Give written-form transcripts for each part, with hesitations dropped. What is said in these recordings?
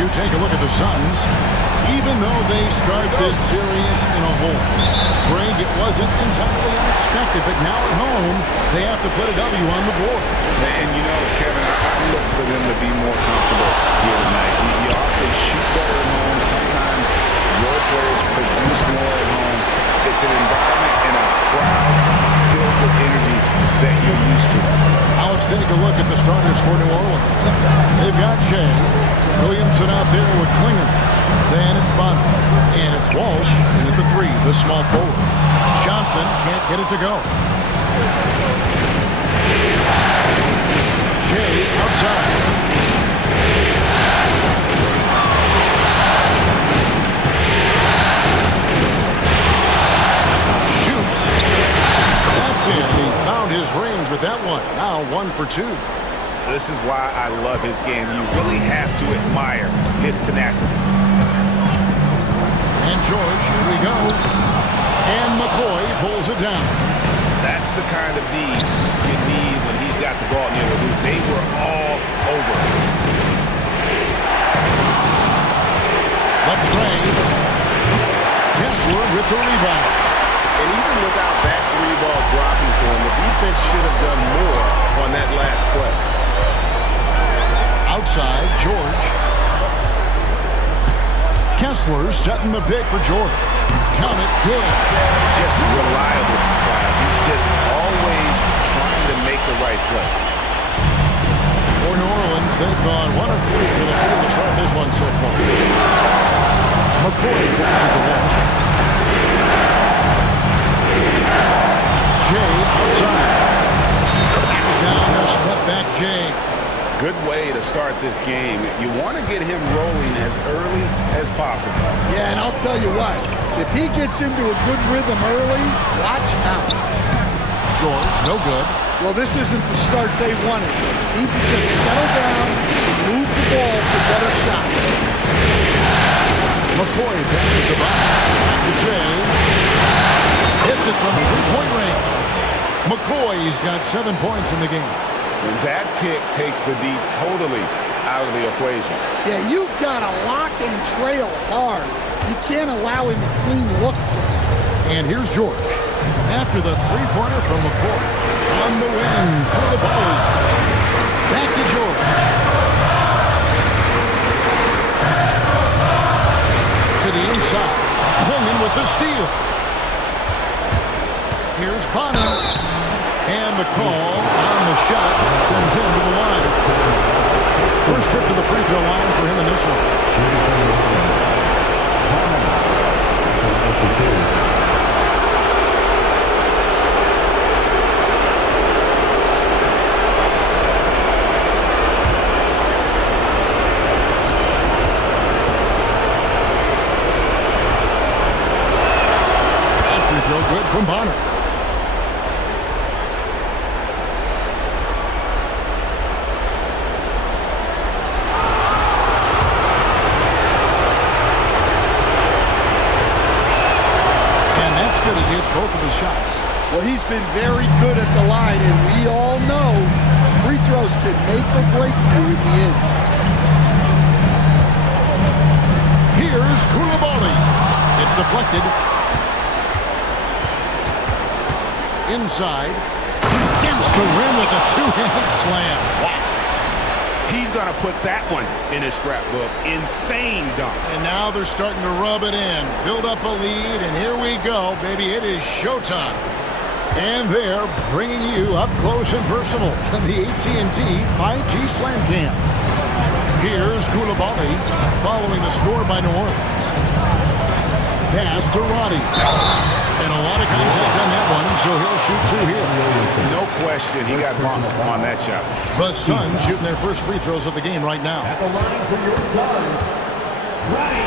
You take a look at the Suns. Even though they start this series in a hole, Greg, it wasn't entirely unexpected, but now at home, they have to put a W on the board. And you know, Kevin, I look for them to be more comfortable here tonight. You often shoot better at home. Sometimes role players produce more at home. It's an environment and a crowd filled with energy that you're used to. Now let's take a look at the starters for New Orleans. They've got Shea, Williamson out there with Klingon. Then it's Bonner, and it's Walsh, and at the 3, the small forward. Johnson can't get it to go. Shea outside. Shoots. That's it. He found his range with that one. Now 1 for 2. This is why I love his game. You really have to admire his tenacity. And George, here we go. And McCoy pulls it down. That's the kind of D you need when he's got the ball near the hoop. They were all over it. LaTrey. Kessler with the rebound. And even without that 3-ball dropping for him, the defense should have done more on that last play. Outside, George. Kessler setting the pick for George. Count it, good. Just reliable, guys. He's just always trying to make the right play. For New Orleans, they've gone 1 of 3 for the field to start this one so far. McCoy passes the Walsh. Jay outside. Backs down, a step back, Jay. Good way to start this game. You want to get him rolling as early as possible. Yeah, and I'll tell you what, if he gets into a good rhythm early, watch out. George, no good. Well, this isn't the start they wanted. Need to just settle down and move the ball for better shots. McCoy passes the ball. Back to Jay. Hits it from 3-point range. McCoy's got 7 points in the game. And that pick takes the D totally out of the equation. Yeah, you've got to lock and trail hard. You can't allow him a clean look for it. And here's George. After the 3-pointer from McCoy. On the wing for the ball. Back to George. To the inside. Klingon with the steal. Here's Bonner. And the call on the shot sends him to the line. First trip to the free throw line for him in this one. That free throw good from Bonner. As he hits both of his shots. Well, he's been very good at the line, and we all know free throws can make or break you in the end. Here's Coulibaly. It's deflected. Inside. Against the rim with a 2-handed slam. Wow. He's going to put that one in his scrapbook. Insane dunk. And now they're starting to rub it in. Build up a lead, and here we go, baby. It is showtime. And they're bringing you up close and personal on the AT&T 5G Slam Cam. Here's Coulibaly following the score by New Orleans. Pass to Roddy. And a lot of contact on that one, so he'll shoot 2 here. No question, he got bumped on that shot. The Suns shooting their first free throws of the game right now. At the line for your Suns, Roddy.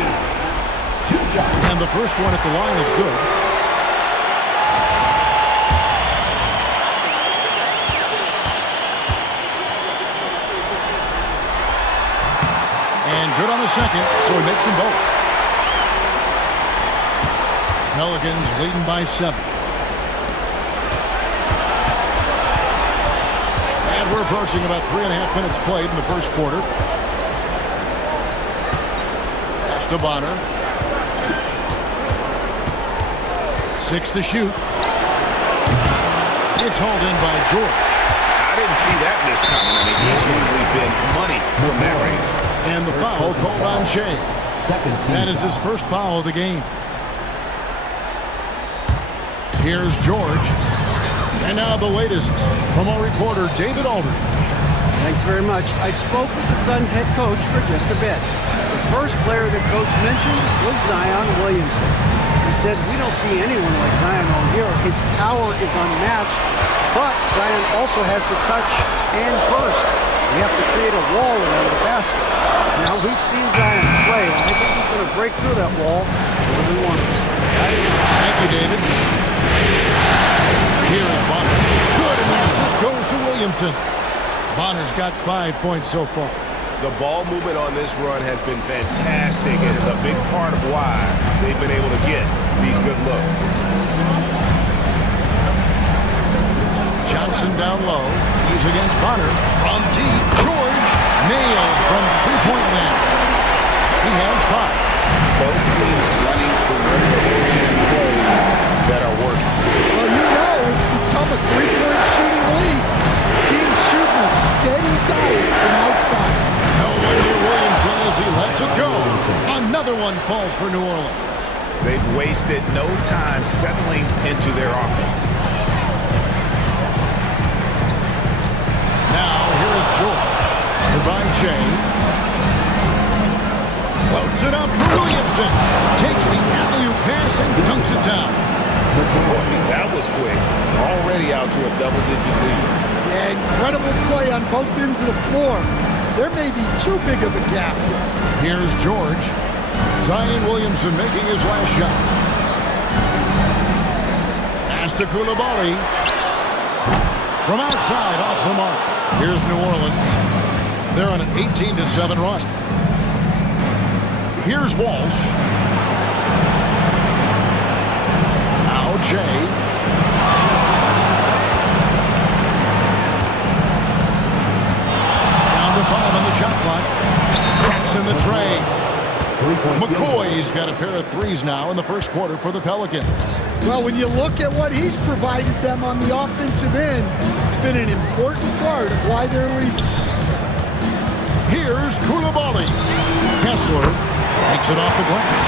2 shots. And the first one at the line is good. And good on the second, so he makes them both. Pelicans leading by 7. And we're approaching about 3.5 minutes played in the first quarter. to Bonner. 6 to shoot. It's hauled in by George. I didn't see that miss coming. I mean, he's usually been money from that range. And the foul called on Shea. Second team. That is his first foul of the game. Here's George. And now the latest from our reporter, David Aldridge. Thanks very much. I spoke with the Suns head coach for just a bit. The first player that coach mentioned was Zion Williamson. He said, we don't see anyone like Zion all year. His power is unmatched, but Zion also has the touch and burst. We have to create a wall around the basket. Now, we've seen Zion play, and I think he's going to break through that wall more than once. Thank you, David. Here is Bonner. Good, and the assist goes to Williamson. Bonner's got 5 points so far. The ball movement on this run has been fantastic and is a big part of why they've been able to get these good looks. Johnson down low. He's against Bonner. From deep, George nailed from three-point land. He has 5. Both teams running perimeter plays that are working. Well, you know it's become a three-point shooting league. Teams shooting a steady diet from outside. No wonder Williamson as he lets it go. Another one falls for New Orleans. They've wasted no time settling into their offense. Now, here is George. By Shea. Floats it up for Williamson. Takes the alley-oop pass and dunks it down. Boy, that was quick. Already out to a double-digit lead. Yeah, incredible play on both ends of the floor. There may be too big of a gap here. Here's George. Zion Williamson making his last shot. Pass to Coulibaly. From outside, off the mark. Here's New Orleans. They're on an 18-7 run. Here's Walsh. Now Shea. Down to 5 on the shot clock. Cracks in the tray. McCoy's got a pair of threes now in the first quarter for the Pelicans. Well, when you look at what he's provided them on the offensive end, it's been an important part of why they're leading. Here's Coulibaly. Kessler takes it off the glass.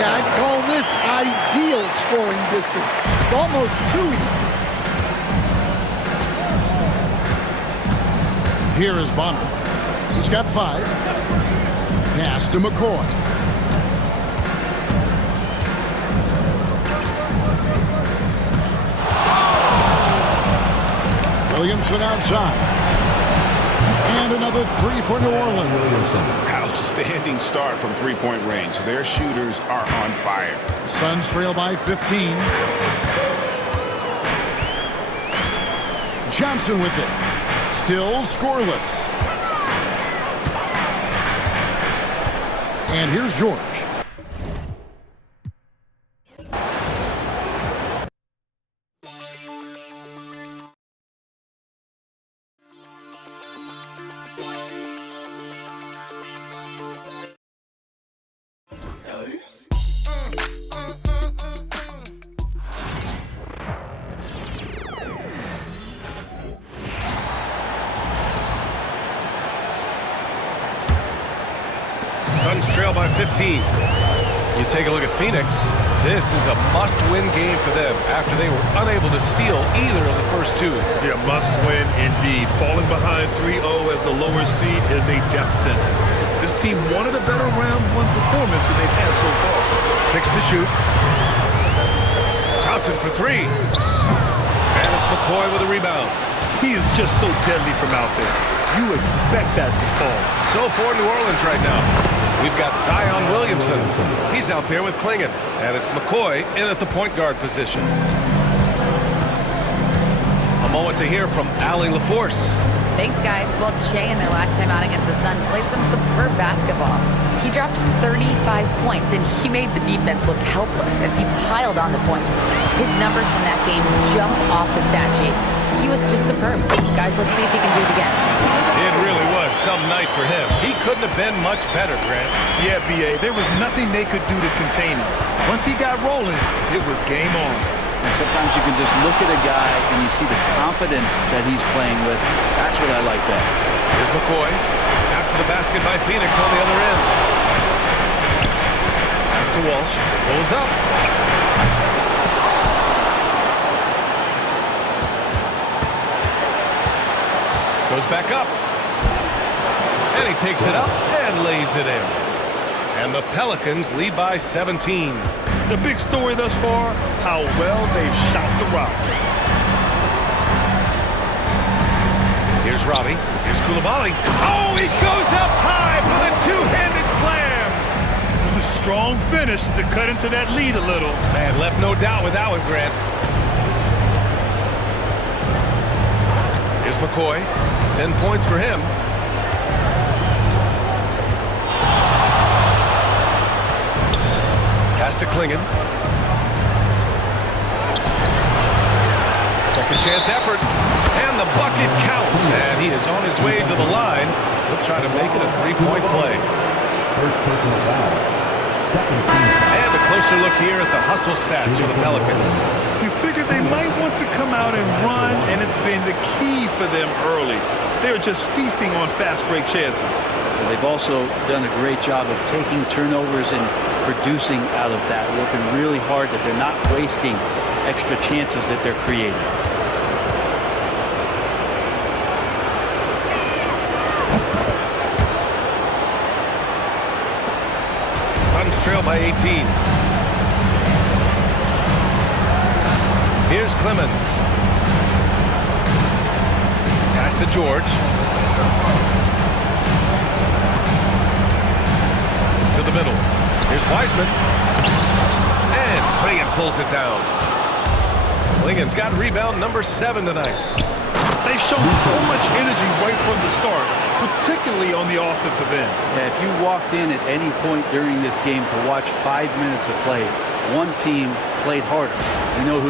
Yeah, I'd call this ideal scoring distance. It's almost too easy. Here is Bonner. He's got 5. Pass to McCoy. Williamson outside. And another 3 for New Orleans. Outstanding start from three-point range. Their shooters are on fire. Suns trail by 15. Johnson with it. Still scoreless. And here's George. Suns trail by 15. You take a look at Phoenix. This is a must-win game for them after they were unable to steal either of the first 2. Yeah, must win indeed. Falling behind 3-0 as the lower seed is a death sentence. This team wanted a better round 1 performance than they've had so far. 6 to shoot. Johnson for 3. And it's McCoy with a rebound. He is just so deadly from out there. You expect that to fall. So for New Orleans right now, we've got Zion Williamson. He's out there with Klingon. And it's McCoy in at the point guard position. A moment to hear from Allie LaForce. Thanks, guys. Well, Shea in their last time out against the Suns played some superb basketball. He dropped 35 points, and he made the defense look helpless as he piled on the points. His numbers from that game jump off the stat sheet. He was just superb. Guys, let's see if he can do it again. It really was some night for him. He couldn't have been much better, Grant. Yeah, B.A., there was nothing they could do to contain him. Once he got rolling, it was game on. And sometimes you can just look at a guy and you see the confidence that he's playing with. That's what I like best. Here's McCoy. After the basket by Phoenix on the other end. Pass to Walsh. Rolls up. Goes back up. And he takes it up and lays it in. And the Pelicans lead by 17. The big story thus far, how well they've shot the rock. Here's Robbie. Here's Coulibaly. Oh, he goes up high for the two-handed slam. A strong finish to cut into that lead a little. Man, left no doubt with that one, Grant. Here's McCoy. 10 points for him. Pass to Klingon. Second chance effort. And the bucket counts. And he is on his way to the line. He'll try to make it a three-point play. First personal foul. Second team foul. And a closer look here at the hustle stats for the Pelicans. You figured they might want to come out and run, and it's been the key for them early. They're just feasting on fast break chances. But they've also done a great job of taking turnovers and producing out of that, working really hard that they're not wasting extra chances that they're creating. Suns trail by 18. Here's Clemens. Pass to George. To the middle. Here's Wiseman. And Klingon pulls it down. Klingon's got rebound number 7 tonight. They've shown so much energy right from the start, particularly on the offensive end. Yeah, if you walked in at any point during this game to watch 5 minutes of play, one team played harder. We know who